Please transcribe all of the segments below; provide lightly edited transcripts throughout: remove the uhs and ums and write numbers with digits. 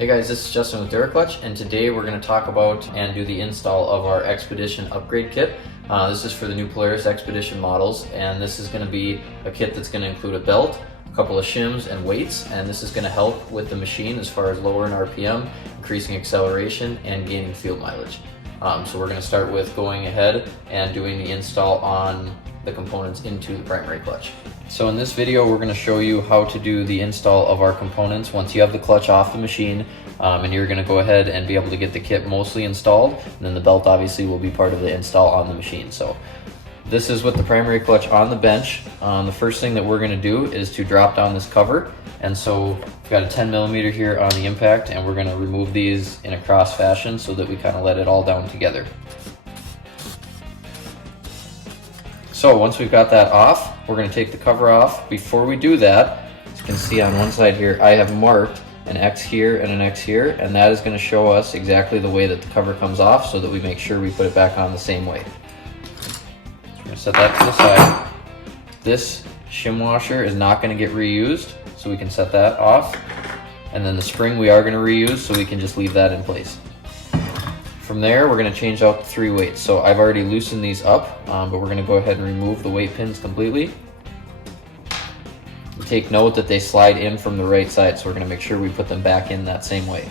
Hey guys, this is Justin with Duraclutch, and today we're going to talk about and do the install of our XPEDITION upgrade kit. This is for the new Polaris XPEDITION models, and this is going to be a kit that's going to include a belt, a couple of shims and weights, and this is going to help with the machine as far as lowering RPM, increasing acceleration, and gaining field mileage. So we're going to start with going ahead and doing the install on the components into the primary clutch. So in this video we're going to show you how to do the install of our components once you have the clutch off the machine, and you're going to go ahead and be able to get the kit mostly installed, and then the belt obviously will be part of the install on the machine. So this is with the primary clutch on the bench. The first thing that we're going to do is to drop down this cover, and so we've got a 10mm here on the impact, and we're going to remove these in a cross fashion so that we kind of let it all down together. So once we've got that off, we're going to take the cover off. Before we do that, as you can see on one side here, I have marked an X here and an X here, and that is going to show us exactly the way that the cover comes off so that we make sure we put it back on the same way. So we're going to set that to the side. This shim washer is not going to get reused, so we can set that off. And then the spring we are going to reuse, so we can just leave that in place. From there, we're going to change out the 3 weights. So I've already loosened these up, but we're going to go ahead and remove the weight pins completely. And take note that they slide in from the right side, so we're going to make sure we put them back in that same way.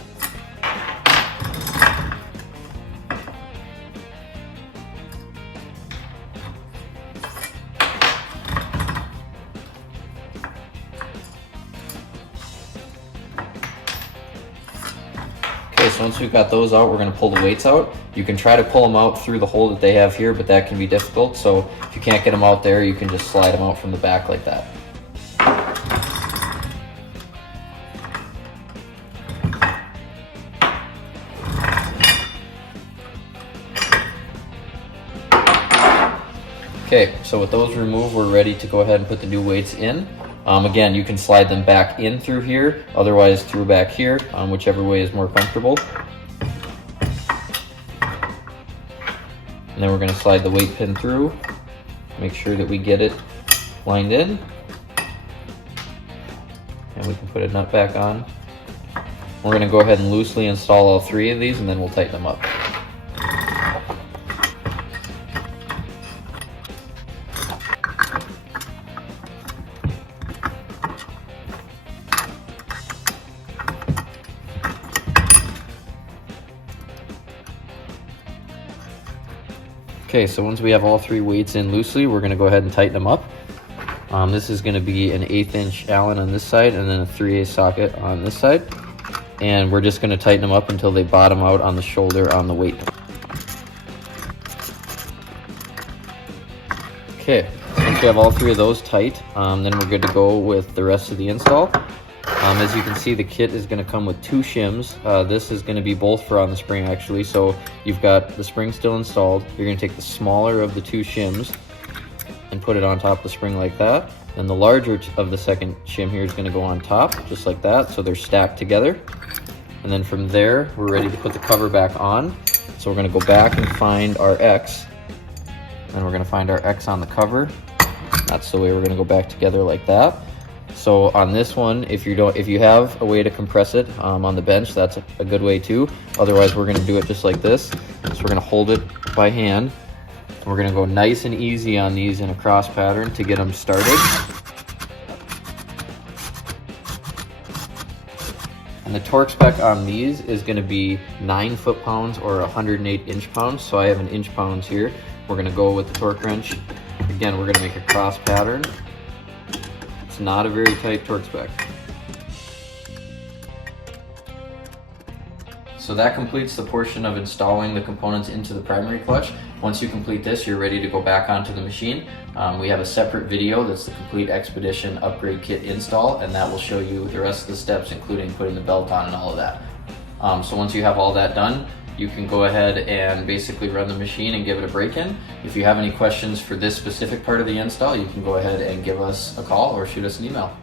So once we've got those out, we're going to pull the weights out. You can try to pull them out through the hole that they have here, but that can be difficult. So if you can't get them out there, you can just slide them out from the back like that. Okay, so with those removed, we're ready to go ahead and put the new weights in. Again, you can slide them back in through here, otherwise through back here, whichever way is more comfortable. And then we're going to slide the weight pin through, make sure that we get it lined in. And we can put a nut back on. We're going to go ahead and loosely install all 3 of these, and then we'll tighten them up. Okay, so once we have all 3 weights in loosely, we're going to go ahead and tighten them up. This is going to be an 1/8 inch Allen on this side and then a 3/8 socket on this side. And we're just going to tighten them up until they bottom out on the shoulder on the weight. Okay, once we have all 3 of those tight, then we're good to go with the rest of the install. As you can see, the kit is going to come with 2 shims. This is going to be both for on the spring actually, so you've got the spring still installed. You're going to take the smaller of the 2 shims and put it on top of the spring like that. And the larger of the second shim here is going to go on top, just like that, so they're stacked together. And then from there, we're ready to put the cover back on. So we're going to go back and find our X, and we're going to find our X on the cover. That's the way we're going to go back together like that. So on this one, if you have a way to compress it on the bench, that's a good way too. Otherwise, we're going to do it just like this. So we're going to hold it by hand. We're going to go nice and easy on these in a cross pattern to get them started. And the torque spec on these is going to be 9 foot-pounds or 108 inch-pounds. So I have an inch-pounds here. We're going to go with the torque wrench. Again, we're going to make a cross pattern. Not a very tight torque spec. So that completes the portion of installing the components into the primary clutch. Once you complete this, you're ready to go back onto the machine. We have a separate video that's the complete XPEDITION upgrade kit install, and that will show you the rest of the steps, including putting the belt on and all of that. So once you have all that done, you can go ahead and basically run the machine and give it a break-in. If you have any questions for this specific part of the install, you can go ahead and give us a call or shoot us an email.